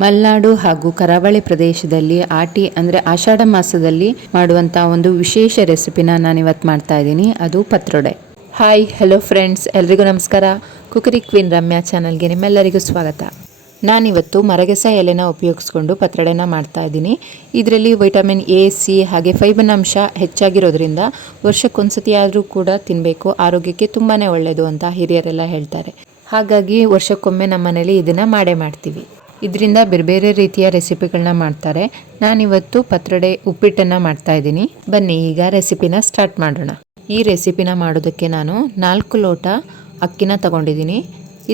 ಮಲೆನಾಡು ಹಾಗೂ ಕರಾವಳಿ ಪ್ರದೇಶದಲ್ಲಿ ಅಂದರೆ ಆಷಾಢ ಮಾಸದಲ್ಲಿ ಮಾಡುವಂಥ ಒಂದು ವಿಶೇಷ ರೆಸಿಪಿನ ನಾನಿವತ್ತು ಮಾಡ್ತಾ ಇದ್ದೀನಿ. ಅದು ಪತ್ರೊಡೆ. ಹಾಯ್ ಹಲೋ ಫ್ರೆಂಡ್ಸ್, ಎಲ್ರಿಗೂ ನಮಸ್ಕಾರ. ಕುಕರಿ ಕ್ವೀನ್ ರಮ್ಯಾ ಚಾನಲ್ಗೆ ನಿಮ್ಮೆಲ್ಲರಿಗೂ ಸ್ವಾಗತ. ನಾನಿವತ್ತು ಮರಗೆಸ ಎಲೆನ ಉಪಯೋಗಿಸ್ಕೊಂಡು ಪತ್ರೊಡೆನ ಮಾಡ್ತಾ ಇದ್ದೀನಿ. ಇದರಲ್ಲಿ ವಿಟಮಿನ್ ಎ, ಸಿ ಹಾಗೆ ಫೈಬರ್ ಅಂಶ ಹೆಚ್ಚಾಗಿರೋದ್ರಿಂದ ವರ್ಷಕ್ಕೊಂದ್ಸತಿ ಆದರೂ ಕೂಡ ತಿನ್ನಬೇಕು, ಆರೋಗ್ಯಕ್ಕೆ ತುಂಬಾ ಒಳ್ಳೆಯದು ಅಂತ ಹಿರಿಯರೆಲ್ಲ ಹೇಳ್ತಾರೆ. ಹಾಗಾಗಿ ವರ್ಷಕ್ಕೊಮ್ಮೆ ನಮ್ಮ ಮನೇಲಿ ಇದನ್ನು ಮಾಡೇ ಮಾಡ್ತೀವಿ. ಇದರಿಂದ ಬೇರೆ ಬೇರೆ ರೀತಿಯ ರೆಸಿಪಿಗಳನ್ನ ಮಾಡ್ತಾರೆ. ನಾನಿವತ್ತು ಪತ್ರೊಡೆ ಉಪ್ಪಿಟ್ಟನ್ನು ಮಾಡ್ತಾ ಇದ್ದೀನಿ. ಬನ್ನಿ ಈಗ ರೆಸಿಪಿನ ಸ್ಟಾರ್ಟ್ ಮಾಡೋಣ. ಈ ರೆಸಿಪಿನ ಮಾಡೋದಕ್ಕೆ ನಾನು 4 ಲೋಟ ಅಕ್ಕಿನ ತಗೊಂಡಿದ್ದೀನಿ.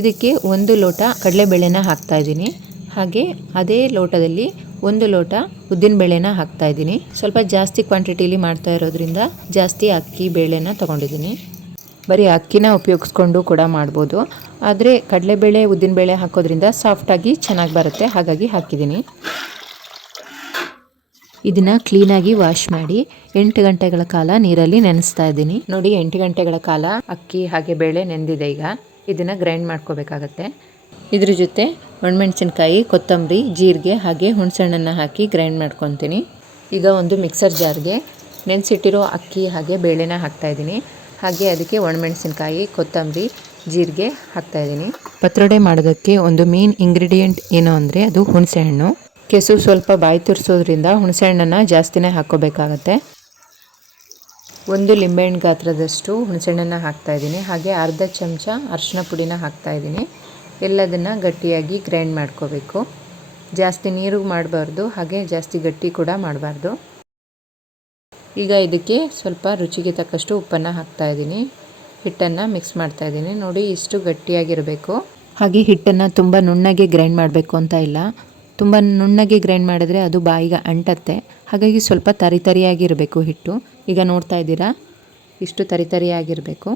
ಇದಕ್ಕೆ 1 ಲೋಟ ಕಡಲೆಬೇಳೆನ ಹಾಕ್ತಾ ಇದ್ದೀನಿ. ಹಾಗೆ ಅದೇ ಲೋಟದಲ್ಲಿ 1 ಲೋಟ ಉದ್ದಿನಬೇಳೆನ ಹಾಕ್ತಾ ಇದ್ದೀನಿ. ಸ್ವಲ್ಪ ಜಾಸ್ತಿ ಕ್ವಾಂಟಿಟಿಲಿ ಮಾಡ್ತಾ ಇರೋದ್ರಿಂದ ಜಾಸ್ತಿ ಅಕ್ಕಿ ಬೇಳೆನ ತಗೊಂಡಿದ್ದೀನಿ. ಬರೀ ಅಕ್ಕಿನ ಉಪಯೋಗಿಸ್ಕೊಂಡು ಕೂಡ ಮಾಡ್ಬೋದು, ಆದರೆ ಕಡಲೆಬೇಳೆ ಉದ್ದಿನಬೇಳೆ ಹಾಕೋದ್ರಿಂದ ಸಾಫ್ಟಾಗಿ ಚೆನ್ನಾಗಿ ಬರುತ್ತೆ, ಹಾಗಾಗಿ ಹಾಕಿದ್ದೀನಿ. ಇದನ್ನು ಕ್ಲೀನಾಗಿ ವಾಶ್ ಮಾಡಿ 8 ಗಂಟೆಗಳ ಕಾಲ ನೀರಲ್ಲಿ ನೆನೆಸ್ತಾ ಇದ್ದೀನಿ. ನೋಡಿ, 8 ಗಂಟೆಗಳ ಕಾಲ ಅಕ್ಕಿ ಹಾಗೆ ಬೇಳೆ ನೆಂದಿದೆ. ಈಗ ಇದನ್ನು ಗ್ರೈಂಡ್ ಮಾಡ್ಕೋಬೇಕಾಗತ್ತೆ. ಇದ್ರ ಜೊತೆ ಒಣಮೆಣಸಿನ್ಕಾಯಿ, ಕೊತ್ತಂಬರಿ, ಜೀರಿಗೆ ಹಾಗೆ ಹುಣಸೆಹಣ್ಣನ್ನು ಹಾಕಿ ಗ್ರೈಂಡ್ ಮಾಡ್ಕೊತೀನಿ. ಈಗ ಒಂದು ಮಿಕ್ಸರ್ ಜಾರ್ಗೆ ನೆನೆಸಿಟ್ಟಿರೋ ಅಕ್ಕಿ ಹಾಗೆ ಬೇಳೆನ ಹಾಕ್ತಾಯಿದ್ದೀನಿ. ಹಾಗೆ ಅದಕ್ಕೆ ಒಣಮೆಣಸಿನ್ಕಾಯಿ, ಕೊತ್ತಂಬರಿ, ಜೀರಿಗೆ ಹಾಕ್ತಾಯಿದ್ದೀನಿ. ಪತ್ರೊಡೆ ಮಾಡೋದಕ್ಕೆ ಒಂದು ಮೇನ್ ಇಂಗ್ರೀಡಿಯೆಂಟ್ ಏನು ಅಂದರೆ ಅದು ಹುಣಸೆಹಣ್ಣು. ಕೆಸು ಸ್ವಲ್ಪ ಬಾಯಿ ತುರಿಸೋದ್ರಿಂದ ಹುಣಸೆಹಣ್ಣನ್ನು ಜಾಸ್ತಿನೇ ಹಾಕ್ಕೋಬೇಕಾಗತ್ತೆ. 1 ಲಿಂಬೆಹಣ್ಣು ಗಾತ್ರದಷ್ಟು ಹುಣಸೆಹಣ್ಣನ್ನು ಹಾಕ್ತಾಯಿದ್ದೀನಿ. ಹಾಗೆ ಅರ್ಧ ಚಮಚ ಅರಿಶಿನ ಪುಡಿನ ಹಾಕ್ತಾಯಿದ್ದೀನಿ. ಎಲ್ಲದನ್ನು ಗಟ್ಟಿಯಾಗಿ ಗ್ರೈಂಡ್ ಮಾಡ್ಕೋಬೇಕು. ಜಾಸ್ತಿ ನೀರು ಮಾಡಬಾರ್ದು, ಹಾಗೆ ಜಾಸ್ತಿ ಗಟ್ಟಿ ಕೂಡ ಮಾಡಬಾರ್ದು. ಈಗ ಇದಕ್ಕೆ ಸ್ವಲ್ಪ ರುಚಿಗೆ ತಕ್ಕಷ್ಟು ಉಪ್ಪನ್ನು ಹಾಕ್ತಾಯಿದ್ದೀನಿ. ಹಿಟ್ಟನ್ನು ಮಿಕ್ಸ್ ಮಾಡ್ತಾಯಿದ್ದೀನಿ. ನೋಡಿ, ಇಷ್ಟು ಗಟ್ಟಿಯಾಗಿರಬೇಕು. ಹಾಗೆ ಹಿಟ್ಟನ್ನು ತುಂಬ ನುಣ್ಣಗೆ ಗ್ರೈಂಡ್ ಮಾಡಬೇಕು ಅಂತ ಇಲ್ಲ. ತುಂಬ ನುಣ್ಣಗೆ ಗ್ರೈಂಡ್ ಮಾಡಿದ್ರೆ ಅದು ಬಾಯಿಗೆ ಅಂಟತ್ತೆ. ಹಾಗಾಗಿ ಸ್ವಲ್ಪ ತರಿತರಿಯಾಗಿರಬೇಕು ಹಿಟ್ಟು. ಈಗ ನೋಡ್ತಾ ಇದ್ದೀರಾ, ಇಷ್ಟು ತರಿತರಿಯಾಗಿರಬೇಕು.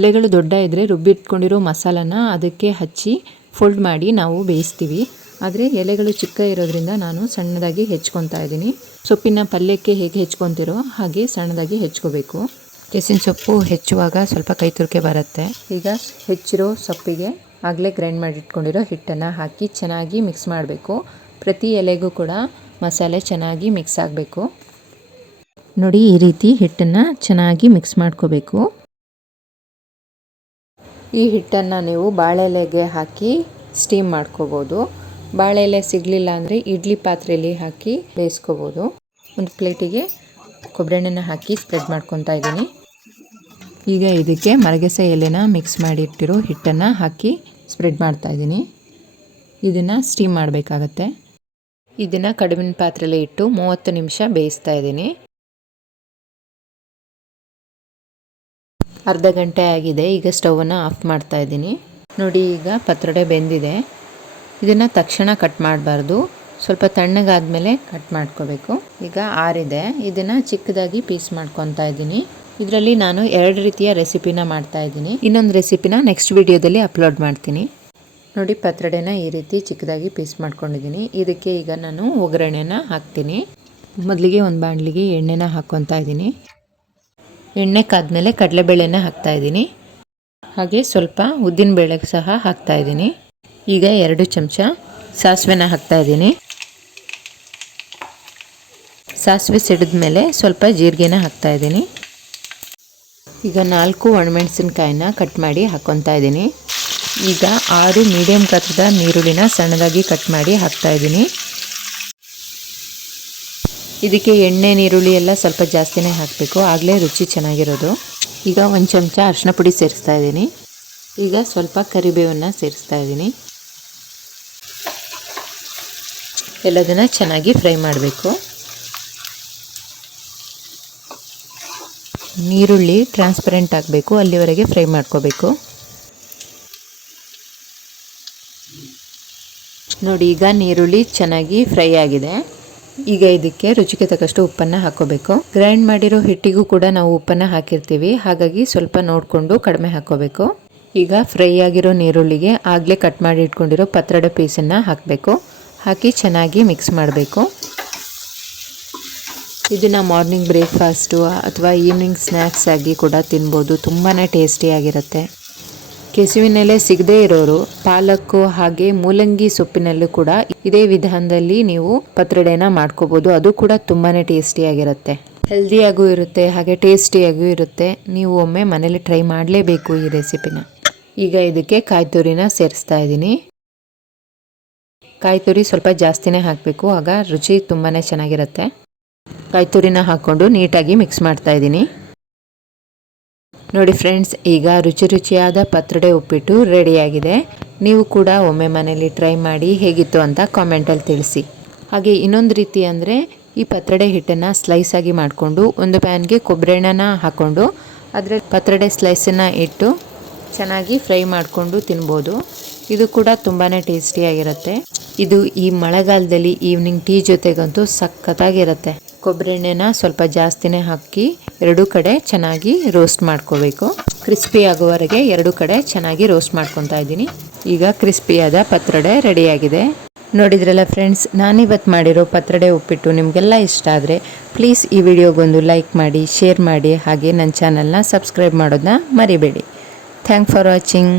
ಎಲೆಗಳು ದೊಡ್ಡ ಇದ್ದರೆ ರುಬ್ಬಿಟ್ಕೊಂಡಿರೋ ಮಸಾಲನ ಅದಕ್ಕೆ ಹಚ್ಚಿ ಫೋಲ್ಡ್ ಮಾಡಿ ನಾವು ಬೇಯಿಸ್ತೀವಿ. ಆದರೆ ಎಲೆಗಳು ಚಿಕ್ಕ ಇರೋದ್ರಿಂದ ನಾನು ಸಣ್ಣದಾಗಿ ಹೆಚ್ಕೊತಾ ಇದ್ದೀನಿ. ಸೊಪ್ಪಿನ ಪಲ್ಯಕ್ಕೆ ಹೇಗೆ ಹೆಚ್ಕೊತಿರೋ ಹಾಗೆ ಸಣ್ಣದಾಗಿ ಹೆಚ್ಕೋಬೇಕು. ಕೆಸಿನ ಸೊಪ್ಪು ಹೆಚ್ಚುವಾಗ ಸ್ವಲ್ಪ ಕೈ ತುರ್ಕೆ ಬರುತ್ತೆ. ಈಗ ಹೆಚ್ಚಿರೋ ಸೊಪ್ಪಿಗೆ ಆಗಲೇ ಗ್ರೈಂಡ್ ಮಾಡಿಟ್ಕೊಂಡಿರೋ ಹಿಟ್ಟನ್ನು ಹಾಕಿ ಚೆನ್ನಾಗಿ ಮಿಕ್ಸ್ ಮಾಡಬೇಕು. ಪ್ರತಿ ಎಲೆಗೂ ಕೂಡ ಮಸಾಲೆ ಚೆನ್ನಾಗಿ ಮಿಕ್ಸ್ ಆಗಬೇಕು. ನೋಡಿ, ಈ ರೀತಿ ಹಿಟ್ಟನ್ನು ಚೆನ್ನಾಗಿ ಮಿಕ್ಸ್ ಮಾಡ್ಕೋಬೇಕು. ಈ ಹಿಟ್ಟನ್ನು ನೀವು ಬಾಳೆ ಎಲೆಗೆ ಹಾಕಿ ಸ್ಟೀಮ್ ಮಾಡ್ಕೋಬೋದು. ಬಾಳೆ ಎಲೆ ಸಿಗಲಿಲ್ಲ ಅಂದರೆ ಇಡ್ಲಿ ಪಾತ್ರೆಯಲ್ಲಿ ಹಾಕಿ ಬೇಯಿಸ್ಕೋಬೋದು. ಒಂದು ಪ್ಲೇಟಿಗೆ ಕೊಬ್ಬರಿ ಎಣ್ಣೆನ ಹಾಕಿ ಸ್ಪ್ರೆಡ್ ಮಾಡ್ಕೊತಾ ಇದ್ದೀನಿ. ಈಗ ಇದಕ್ಕೆ ಮರಗೆಸ ಎಲೆನ ಮಿಕ್ಸ್ ಮಾಡಿಟ್ಟಿರೋ ಹಿಟ್ಟನ್ನು ಹಾಕಿ ಸ್ಪ್ರೆಡ್ ಮಾಡ್ತಾ ಇದ್ದೀನಿ. ಇದನ್ನು ಸ್ಟೀಮ್ ಮಾಡಬೇಕಾಗತ್ತೆ. ಇದನ್ನು ಕಡಿಮೆ ಪಾತ್ರೆಯಲ್ಲಿ ಇಟ್ಟು 30 ನಿಮಿಷ ಬೇಯಿಸ್ತಾ ಇದ್ದೀನಿ. ಅರ್ಧ ಗಂಟೆ ಆಗಿದೆ. ಈಗ ಸ್ಟವನ್ನು ಆಫ್ ಮಾಡ್ತಾ ಇದ್ದೀನಿ. ನೋಡಿ, ಈಗ ಪತ್ರೊಡೆ ಬೆಂದಿದೆ. ಇದನ್ನು ತಕ್ಷಣ ಕಟ್ ಮಾಡಬಾರ್ದು, ಸ್ವಲ್ಪ ತಣ್ಣಗಾದ್ಮೇಲೆ ಕಟ್ ಮಾಡ್ಕೋಬೇಕು. ಈಗ ಆರಿದೆ. ಇದನ್ನು ಚಿಕ್ಕದಾಗಿ ಪೀಸ್ ಮಾಡ್ಕೊತಾ ಇದ್ದೀನಿ. ಇದರಲ್ಲಿ ನಾನು 2 ರೀತಿಯ ರೆಸಿಪಿನ ಮಾಡ್ತಾ ಇದ್ದೀನಿ. ಇನ್ನೊಂದು ರೆಸಿಪಿನ ನೆಕ್ಸ್ಟ್ ವಿಡಿಯೋದಲ್ಲಿ ಅಪ್ಲೋಡ್ ಮಾಡ್ತೀನಿ. ನೋಡಿ, ಪತ್ರೊಡೆನ ಈ ರೀತಿ ಚಿಕ್ಕದಾಗಿ ಪೀಸ್ ಮಾಡ್ಕೊಂಡಿದ್ದೀನಿ. ಇದಕ್ಕೆ ಈಗ ನಾನು ಒಗ್ಗರಣೆನ ಹಾಕ್ತೀನಿ. ಮೊದಲಿಗೆ ಒಂದು ಬಾಣಲಿಗೆ ಎಣ್ಣೆನ ಹಾಕ್ಕೊತಾ ಇದ್ದೀನಿ. ಎಣ್ಣೆ ಕಾದ್ಮೇಲೆ ಕಡಲೆಬೇಳೆನ ಹಾಕ್ತಾ ಇದ್ದೀನಿ. ಹಾಗೆ ಸ್ವಲ್ಪ ಉದ್ದಿನಬೇಳೆ ಸಹ ಹಾಕ್ತಾ ಇದ್ದೀನಿ. ಈಗ 2 ಚಮಚ ಸಾಸಿವೆನ ಹಾಕ್ತಾ ಇದ್ದೀನಿ. ಸಾಸಿವೆ ಸಿಡಿದ ಮೇಲೆ ಸ್ವಲ್ಪ ಜೀರಿಗೆನ ಹಾಕ್ತಾ ಇದ್ದೀನಿ. ಈಗ 4 ಒಣಮೆಣಸಿನ್ಕಾಯಿನ ಕಟ್ ಮಾಡಿ ಹಾಕ್ಕೊತಾ ಇದ್ದೀನಿ. ಈಗ 6 ಮೀಡಿಯಂ ಗಾತ್ರದ ನೀರುಳ್ಳಿನ ಸಣ್ಣದಾಗಿ ಕಟ್ ಮಾಡಿ ಹಾಕ್ತಾ ಇದ್ದೀನಿ. ಇದಕ್ಕೆ ಎಣ್ಣೆ, ನೀರುಳ್ಳಿ ಎಲ್ಲ ಸ್ವಲ್ಪ ಜಾಸ್ತಿನೇ ಹಾಕಬೇಕು, ಆಗಲೇ ರುಚಿ ಚೆನ್ನಾಗಿರೋದು. ಈಗ 1 ಚಮಚ ಅರಿಶಿನ ಪುಡಿ ಸೇರಿಸ್ತಾ ಇದ್ದೀನಿ. ಈಗ ಸ್ವಲ್ಪ ಕರಿಬೇವನ್ನು ಸೇರಿಸ್ತಾ ಇದ್ದೀನಿ. ಎಲ್ಲದನ್ನು ಚೆನ್ನಾಗಿ ಫ್ರೈ ಮಾಡಬೇಕು. ನೀರುಳ್ಳಿ ಟ್ರಾನ್ಸ್ಪರೆಂಟ್ ಆಗಬೇಕು, ಅಲ್ಲಿವರೆಗೆ ಫ್ರೈ ಮಾಡ್ಕೋಬೇಕು. ನೋಡಿ, ಈಗ ನೀರುಳ್ಳಿ ಚೆನ್ನಾಗಿ ಫ್ರೈ ಆಗಿದೆ. ಈಗ ಇದಕ್ಕೆ ರುಚಿಗೆ ತಕ್ಕಷ್ಟು ಉಪ್ಪನ್ನು ಹಾಕ್ಕೋಬೇಕು. ಗ್ರೈಂಡ್ ಮಾಡಿರೋ ಹಿಟ್ಟಿಗೂ ಕೂಡ ನಾವು ಉಪ್ಪನ್ನು ಹಾಕಿರ್ತೀವಿ, ಹಾಗಾಗಿ ಸ್ವಲ್ಪ ನೋಡಿಕೊಂಡು ಕಡಿಮೆ ಹಾಕ್ಕೋಬೇಕು. ಈಗ ಫ್ರೈ ಆಗಿರೋ ನೀರುಳ್ಳಿಗೆ ಆಗಲೇ ಕಟ್ ಮಾಡಿ ಇಟ್ಕೊಂಡಿರೋ ಪತ್ರೊಡೆ ಪೀಸನ್ನು ಹಾಕಬೇಕು. ಹಾಕಿ ಚೆನ್ನಾಗಿ ಮಿಕ್ಸ್ ಮಾಡಬೇಕು. ಇದನ್ನು ಮಾರ್ನಿಂಗ್ ಬ್ರೇಕ್ಫಾಸ್ಟು ಅಥವಾ ಈವ್ನಿಂಗ್ ಸ್ನ್ಯಾಕ್ಸ್ ಆಗಿ ಕೂಡ ತಿನ್ಬೋದು. ತುಂಬಾ ಟೇಸ್ಟಿಯಾಗಿರುತ್ತೆ. ಕೆಸುವಿನೆಲೆ ಸಿಗದೇ ಇರೋರು ಪಾಲಕ್ಕು ಹಾಗೆ ಮೂಲಂಗಿ ಸೊಪ್ಪಿನಲ್ಲೂ ಕೂಡ ಇದೇ ವಿಧಾನದಲ್ಲಿ ನೀವು ಪತ್ರೊಡೆನ ಮಾಡ್ಕೋಬಹುದು. ಅದು ಕೂಡ ತುಂಬಾನೇ ಟೇಸ್ಟಿಯಾಗಿರುತ್ತೆ, ಹೆಲ್ದಿಯಾಗೂ ಇರುತ್ತೆ ಹಾಗೆ ಟೇಸ್ಟಿಯಾಗೂ ಇರುತ್ತೆ. ನೀವು ಒಮ್ಮೆ ಮನೇಲಿ ಟ್ರೈ ಮಾಡಲೇಬೇಕು ಈ ರೆಸಿಪಿನ. ಈಗ ಇದಕ್ಕೆ ಕಾಯಿ ತುರಿನ ಸೇರಿಸ್ತಾ ಇದ್ದೀನಿ. ಕಾಯಿ ತುರಿ ಸ್ವಲ್ಪ ಜಾಸ್ತಿನೇ ಹಾಕಬೇಕು, ಆಗ ರುಚಿ ತುಂಬಾನೇ ಚೆನ್ನಾಗಿರುತ್ತೆ. ಕಾಯಿ ತುರಿನ ಹಾಕ್ಕೊಂಡು ನೀಟಾಗಿ ಮಿಕ್ಸ್ ಮಾಡ್ತಾ ಇದ್ದೀನಿ. ನೋಡಿ ಫ್ರೆಂಡ್ಸ್, ಈಗ ರುಚಿಯಾದ ಪತ್ರೊಡೆ ಉಪ್ಪಿಟ್ಟು ರೆಡಿಯಾಗಿದೆ. ನೀವು ಕೂಡ ಒಮ್ಮೆ ಮನೇಲಿ ಟ್ರೈ ಮಾಡಿ ಹೇಗಿತ್ತು ಅಂತ ಕಾಮೆಂಟಲ್ಲಿ ತಿಳಿಸಿ. ಹಾಗೆ ಇನ್ನೊಂದು ರೀತಿ ಅಂದರೆ ಈ ಪತ್ರೊಡೆ ಹಿಟ್ಟನ್ನು ಸ್ಲೈಸ್ ಆಗಿ ಮಾಡಿಕೊಂಡು ಒಂದು ಪ್ಯಾನ್ಗೆ ಕೊಬ್ಬರಿ ಎಣ್ಣೆನ ಹಾಕ್ಕೊಂಡು ಅದರ ಪತ್ರೊಡೆ ಸ್ಲೈಸನ್ನು ಇಟ್ಟು ಚೆನ್ನಾಗಿ ಫ್ರೈ ಮಾಡಿಕೊಂಡು ತಿನ್ಬೋದು. ಇದು ಕೂಡ ತುಂಬಾ ಟೇಸ್ಟಿಯಾಗಿರುತ್ತೆ. ಇದು ಈ ಮಳೆಗಾಲದಲ್ಲಿ ಈವ್ನಿಂಗ್ ಟೀ ಜೊತೆಗಂತೂ ಸಖತ್ತಾಗಿರುತ್ತೆ. ಕೊಬ್ಬರಿ ಎಣ್ಣೆನ ಸ್ವಲ್ಪ ಜಾಸ್ತಿನೇ ಹಾಕಿ ಎರಡೂ ಕಡೆ ಚೆನ್ನಾಗಿ ರೋಸ್ಟ್ ಮಾಡ್ಕೋಬೇಕು. ಕ್ರಿಸ್ಪಿ ಆಗುವವರೆಗೆ ಎರಡೂ ಕಡೆ ಚೆನ್ನಾಗಿ ರೋಸ್ಟ್ ಮಾಡ್ಕೊತಾ ಇದ್ದೀನಿ. ಈಗ ಕ್ರಿಸ್ಪಿಯಾದ ಪತ್ರೊಡೆ ರೆಡಿಯಾಗಿದೆ. ನೋಡಿದ್ರಲ್ಲ ಫ್ರೆಂಡ್ಸ್, ನಾನಿವತ್ತು ಮಾಡಿರೋ ಪತ್ರೊಡೆ ಉಪ್ಪಿಟ್ಟು ನಿಮಗೆಲ್ಲ ಇಷ್ಟ ಆದರೆ ಪ್ಲೀಸ್ ಈ ವಿಡಿಯೋಗೊಂದು ಲೈಕ್ ಮಾಡಿ, ಶೇರ್ ಮಾಡಿ, ಹಾಗೆ ನನ್ನ ಚಾನಲ್ನ ಸಬ್ಸ್ಕ್ರೈಬ್ ಮಾಡೋದನ್ನ ಮರಿಬೇಡಿ. Thank for watching.